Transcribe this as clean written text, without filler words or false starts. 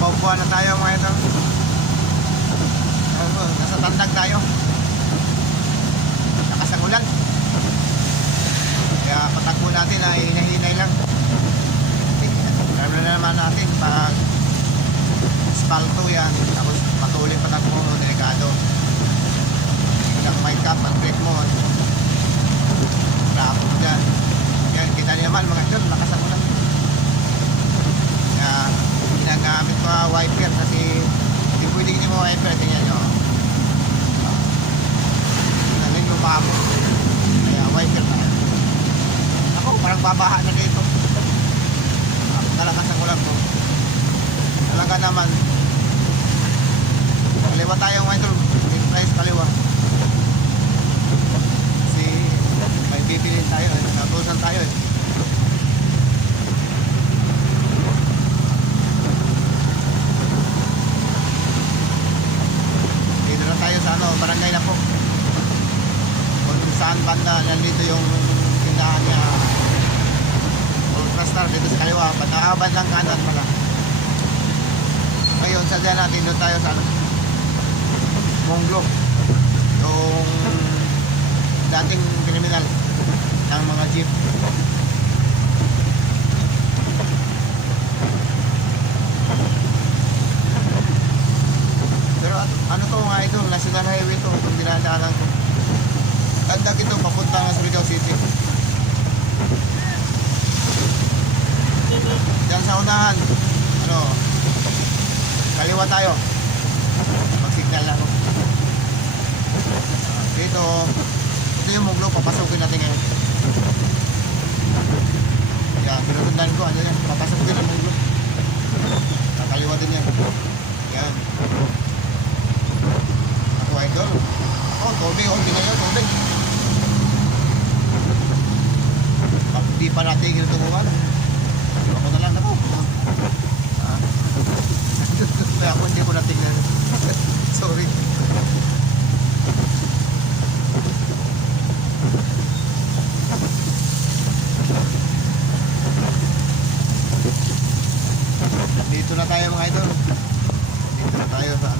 Paupuan na tayo mga idol. Nasa tandag tayo. Lakas ang ulan. Kaya patakbo natin na hinay-hinay lang. Alam na naman natin pag spalto yan, tapos patuloy patakbo mo, delikado. Kung may cap ang brake mo, traffic dyan. Yan, kita niyo naman mga idol, lakas ang ulan. Kaya ginagamit ko wiper kasi hindi pwede hindi mo wiper. Tingnan nyo, namin yung babo, kaya wiper na yan. Ako parang babaha na dito. Talakas ang ulan ko. Talaga naman kaliwa tayo mga idol, price kaliwa kasi may bibilin tayo, natusan tayo eh. Dito na tayo sa barangay na po, kung saan banda nandito yung tindahan niya Ultrastar, dito sa kaliwa, bandang kanan pala. Ngayon sadya natin doon tayo sa Monglo, yung dating kriminal ng mga jeep. Pero ano to mga ito, national highway to, itong dinadaanan ko. Ganda ito, papunta ng Surigao City. Diyan sa unahan, kaliwa tayo, mag-signal lang. Dito, ito yung Monglo, papasukin natin ngayon. Yan, pinutundan ko, ano yan, papasukin ang Monglo. Kakaliwa din yan. Yan. Ako idol. Tubig, tingnan nyo, tubig. Pag di pa natin ginutungan, ako na lang ako. Kaya ako hindi ko natingnan. Sorry. Dito na tayo mga idol. Dito na tayo sa